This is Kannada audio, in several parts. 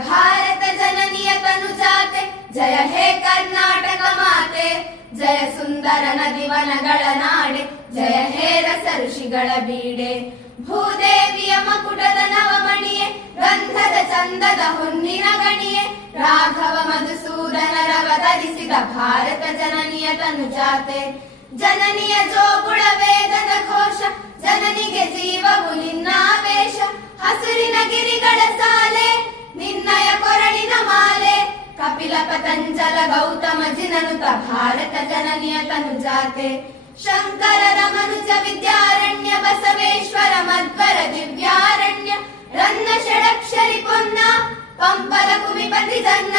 ಭಾರತ ಜನನಿಯ ತನು ಜಾತೆ, ಜಯ ಹೇ ಕರ್ನಾಟಕ ಮಾತೆ. ಜಯ ಸುಂದರ ನದಿವನಗಳ ನಾಡೆ, ಜಯ ಹೇ ರಸ ಋಷಿಗಳ ಬೀಡೆ. ಭೂದೇವಿಯ ಮಕುಟದ ನವಮಣಿಯೇ, ಗಂಧದ ಚಂದದ ಹೊನ್ನಿನ ಗಣಿಯೇ. ರಾಘವ ಮಧುಸೂದನರವತರಿಸಿದ ಭಾರತ ಜನನಿಯ ತನು ಜಾತೆ. ಜನನಿಯ ಜೋಗುಳ ವೇದದ ಘೋಷ, ಜನನಿಗೆ ಜೀವವು ನಿನ್ನಾವೇಶ. ಹಸುರಿನ ಗಿರಿಗಳ ಸಾಲೆ, ನಿನ್ನಯ ಕೊರಳಿನ ಮಾಲೆ. ಕಪಿಲ ಪತಂಜಲ ಗೌತಮ ಜಿನನುತ ಭಾರತ ಜನನಿಯ ತನು ಜಾತೆ. ಶಂಕರರ ಮನುಜ ವಿದ್ಯಾರಣ್ಯ, ಬಸವೇಶ್ವರ ಮಧ್ವರ ದಿವ್ಯಾರಣ್ಯ. ರನ್ನ ಷಡಕ್ಷರಿ ಪೊನ್ನ, ಪಂಪಲ ಕುಮಿಪತಿ ಜನ್ನ.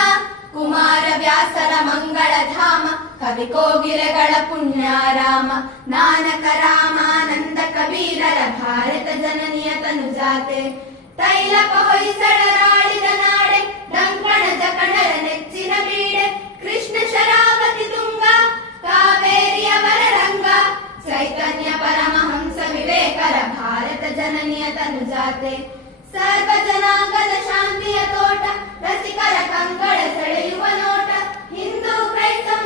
ಕುಮಾರ ವ್ಯಾಸರ ಮಂಗಳ ಧಾಮ, ಕವಿ ಕೋಗಿಲೆಗಳ ಪುಣ್ಯಾರಾಮ. ನಾನಕ ರಾಮಾನಂದ ಕಬೀರರ ಭಾರತ ಜನನಿಯ ತನು ಜಾತೆ. ತೈಲಪ ಹೊಯ್ಸಳರಾಳಿದ ನಾಡೆ, ಡಂಕಣ ಜಕಣರ ನೆಚ್ಚಿನ ಬೀಡೆ. ಕೃಷ್ಣ ಶರಾವತಿ ತುಂಗ, ಕಾವೇರಿಯವರ ರಂಗ. ಚೈತನ್ಯ ಪರಮಹಂಸ ವಿವೇಕರ ಭಾರತ ಜನನಿಯ ತನು ಜಾತೆ. ಸರ್ವ ಜನಾಂಗದ ಶಾಂತಿಯ ತೋಟ, ರಸಿಕರ ಕಂಗಳ ಸೆಳೆಯುವ ನೋಟ. ಹಿಂದೂ ಕ್ರೈಸ್ತವ